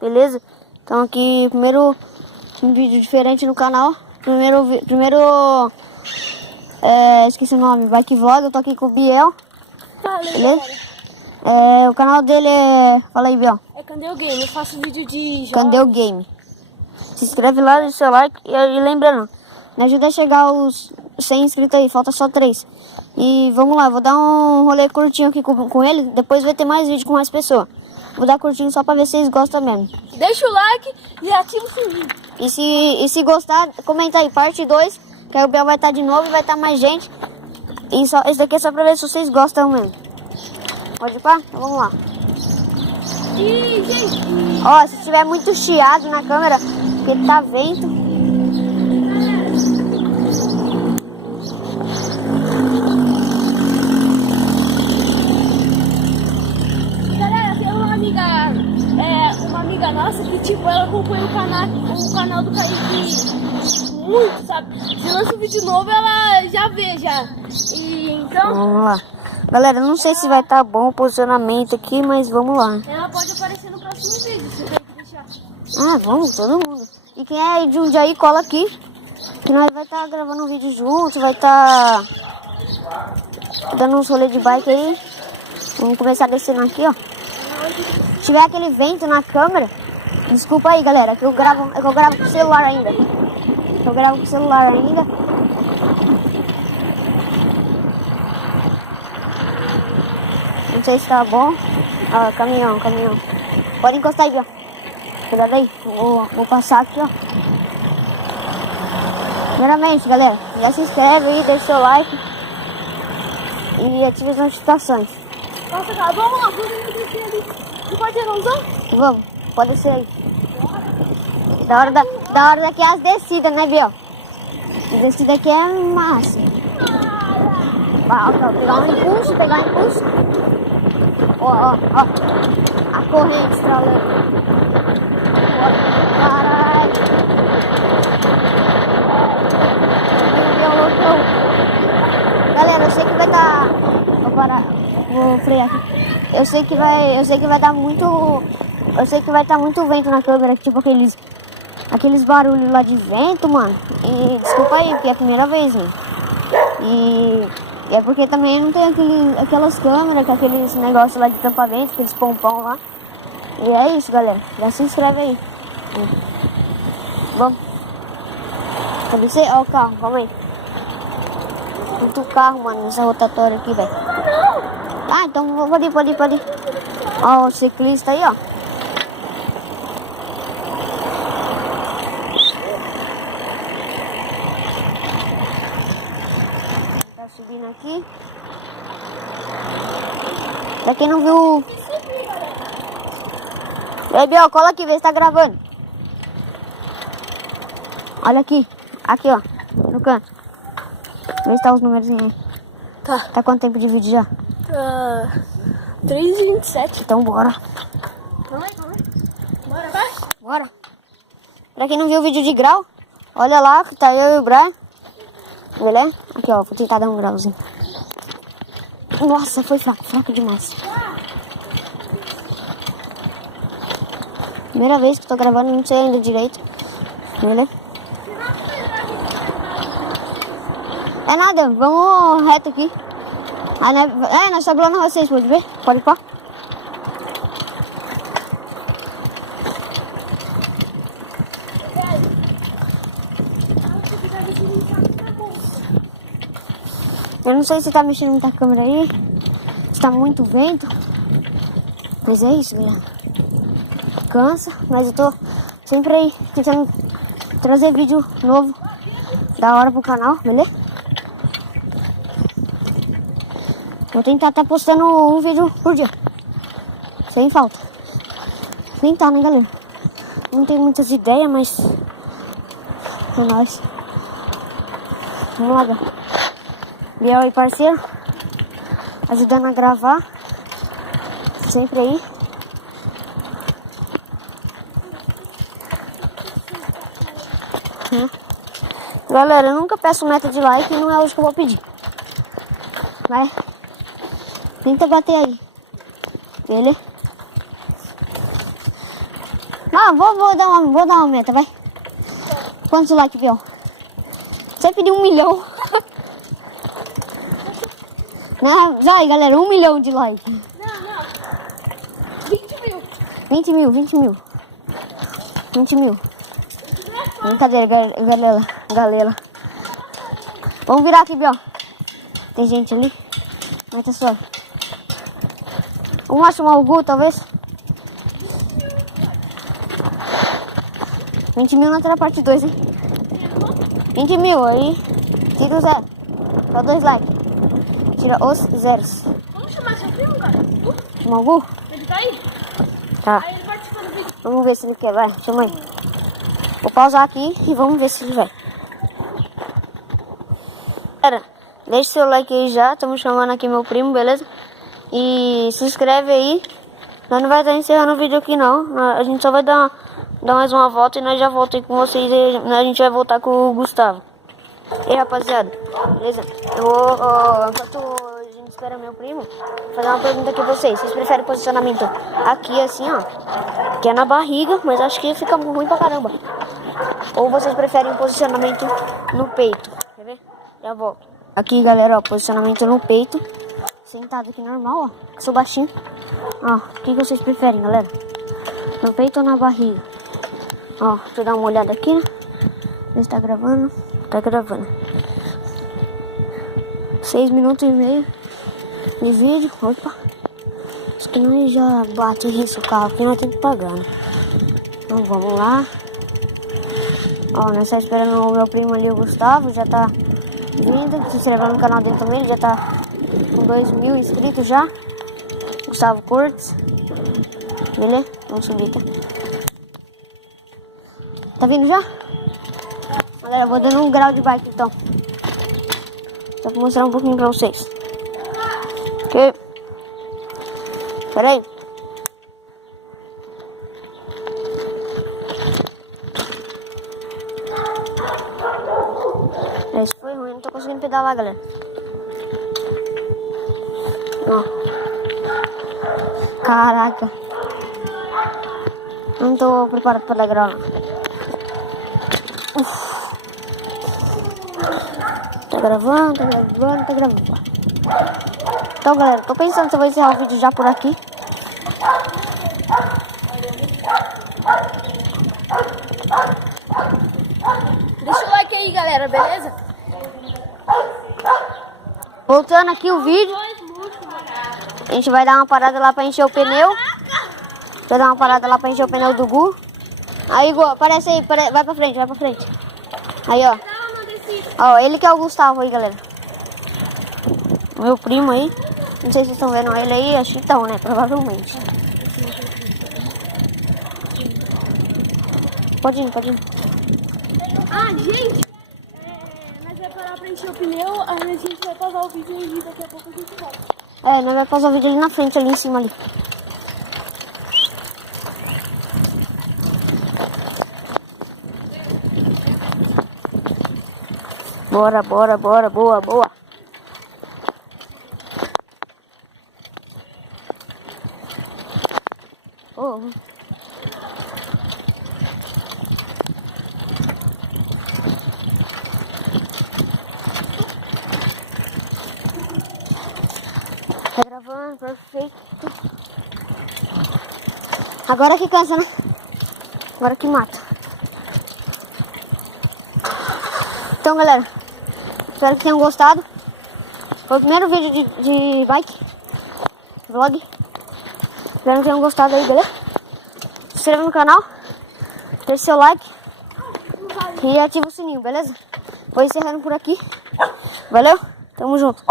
Beleza? Então aqui, primeiro um vídeo diferente no canal. Esqueci o nome, Bike Vlog. Eu tô aqui com o Biel. Beleza? O canal dele é... Fala aí, Biel. É Candeu Game, eu faço vídeo de jogos. Candeu Game. Se inscreve lá, deixa seu like. E lembrando, me ajuda a chegar aos 100 inscritos aí, falta só 3. E vamos lá, vou dar um rolê curtinho aqui com ele. Depois vai ter mais vídeo com mais pessoas. Vou dar curtinho só pra ver se vocês gostam mesmo. Deixa o like e ativa o sininho. E se gostar, comenta aí, parte 2. Que aí o Biel vai estar de novo e vai estar mais gente. E esse daqui é só pra ver se vocês gostam mesmo. Pode ir pá? Então vamos lá. E, gente... Ó, se tiver muito chiado na câmera, porque tá vento. Galera, tem uma amiga nossa que, tipo, ela acompanha o canal do Kaique muito, sabe? Se lança um vídeo novo, ela já vê, já. E, então... Vamos lá. Galera, não sei se vai estar bom o posicionamento aqui, mas vamos lá. Ela pode aparecer no próximo vídeo, se você deixar. Ah, vamos, todo mundo. E quem é de Jundiaí, cola aqui. Que nós vai estar gravando um vídeo junto, vai estar dando uns rolê de bike aí. Vamos começar descendo aqui, ó. Se tiver aquele vento na câmera, desculpa aí, galera, que eu gravo com o celular ainda. Não sei se tá bom. Ó, caminhão. Pode encostar aí, ó. Cuidado aí. Vou passar aqui, ó. Primeiramente, galera, já se inscreve aí, deixa seu like e ativa as notificações. Nossa, cara, vamos lá, vamos descer ali. No quarteirãozão? Vamos, pode ser aí. Da hora daqui é as descidas, né, Biel? A descida aqui é massa. Vai, pegar um impulso. Ó. A corrente estralando. Caralho. Galera, eu sei que vai dar... Vou parar. Vou frear aqui. Eu sei que vai dar muito... Eu sei que vai estar muito vento na câmera. Tipo aqueles barulhos lá de vento, mano. E desculpa aí, porque é a primeira vez, né? E é porque também não tem aquelas câmeras, com aqueles negócios lá de tampa-vento, aqueles pompom lá. E é isso, galera. Já se inscreve aí. Vamos. Quer descer? Ó o carro, calma aí. Muito carro, mano, nessa rotatória aqui, velho. Ah, então pode ir. Ó, o ciclista aí, ó. Tá subindo aqui. Pra quem não viu... Ei, Biel, cola aqui, vê se tá gravando. Olha aqui. Aqui, ó. No canto. Vê se tá os números aí. Tá. Tá quanto tempo de vídeo já? 3h27. Então bora. Calma aí. Bora, vai. Bora. Pra quem não viu o vídeo de grau, olha lá que tá eu e o Brian. Beleza? Aqui, ó. Vou tentar dar um grauzinho. Nossa, foi fraco demais. Primeira vez que tô gravando, não sei ainda direito. Beleza? É nada, vamos reto aqui. Nós tá gravando vocês, pode ver? Pode ir pá. Eu não sei se tá mexendo muita câmera aí, se tá muito vento. Mas é isso, galera. Cansa, mas eu tô sempre aí tentando trazer vídeo novo da hora pro canal, beleza? Vou tentar estar postando um vídeo por dia, sem falta. Tentar, né, galera? Não tenho muitas ideias, mas é nóis. Vamos lá, galera. Biel aí, parceiro, ajudando a gravar, sempre aí. Galera, eu nunca peço meta de like e não é hoje que eu vou pedir. Vai, tenta bater aí, beleza? Ah, vou dar uma meta, vai. Quantos likes, Biel? Você pediu 1 milhão. Não, vai, galera, 1 milhão de likes. Não. 20 mil. 20 mil, 20 mil. 20 mil. Brincadeira, galera. Vamos virar aqui, Biel. Tem gente ali. Mas tá suave. Vamos chamar o Gu, talvez. 20 mil na outra parte 2, hein? 20 mil, aí tira o 0. Só 2 likes. Tira os zeros. Vamos chamar seu primo, cara? Chamar o Gu? Ele tá aí? Tá. Aí ele participa do vídeo. Vamos ver se ele quer, vai. Chama aí. Vou pausar aqui e vamos ver se ele vai. Galera, deixa seu like aí já. Estamos chamando aqui meu primo, beleza? E se inscreve aí. Nós não vai estar encerrando o vídeo aqui não. A gente só vai dar mais uma volta e nós já voltamos com vocês. E a gente vai voltar com o Gustavo. E aí, rapaziada, beleza? Eu vou, enquanto a gente espera meu primo, vou fazer uma pergunta aqui pra vocês. Vocês preferem posicionamento aqui assim, ó, que é na barriga, mas acho que fica ruim pra caramba. Ou vocês preferem posicionamento no peito? Quer ver? Já volto. Aqui, galera, ó, posicionamento no peito. Sentado aqui normal, ó, que sou baixinho. Ó, o que vocês preferem, galera? No peito ou na barriga? Ó, deixa eu dar uma olhada aqui, né? Ver se tá gravando. Tá gravando. 6 minutos e meio de vídeo. Opa. Acho que nós já bate isso o carro aqui, nós temos que pagar, né? Então vamos lá. Ó, nós estamos esperando o meu primo ali, o Gustavo. Já tá vindo. Se inscrevendo no canal dele também. Ele já tá com 2.000 inscritos já. Gustavo Cortes. Beleza? Vamos subir, tá? Tá vindo já? Galera, eu vou dando um grau de bike então. Só pra mostrar um pouquinho pra vocês. Ok. Pera aí. Esse foi ruim, não tô conseguindo pedalar, galera. Ó. Caraca. Não tô preparado pra dar grau, não. Tá gravando. Então, galera, tô pensando se eu vou encerrar o vídeo já por aqui. Deixa o like aí, galera, beleza? Voltando aqui o vídeo. A gente vai dar uma parada lá pra encher o pneu. Vai dar uma parada lá pra encher o pneu do Gu. Aí, Gu, aparece aí, vai pra frente. Aí, ó. Ó, ele que é o Gustavo aí, galera. Meu primo aí. Não sei se vocês estão vendo ele aí, acho que estão, né? Provavelmente. Pode ir. Ah, gente, nós vamos parar pra encher o pneu, aí a gente vai pausar o vídeo e daqui a pouco a gente volta. Nós vamos pausar o vídeo ali na frente, ali em cima ali. Bora, boa. Oh. Tá gravando, perfeito. Agora que cansa, né? Agora que mata. Então, galera, espero que tenham gostado. Foi o primeiro vídeo de bike, vlog. Espero que tenham gostado aí, beleza? Se inscreva no canal, deixe seu like e ativa o sininho, beleza? Vou encerrando por aqui. Valeu, tamo junto.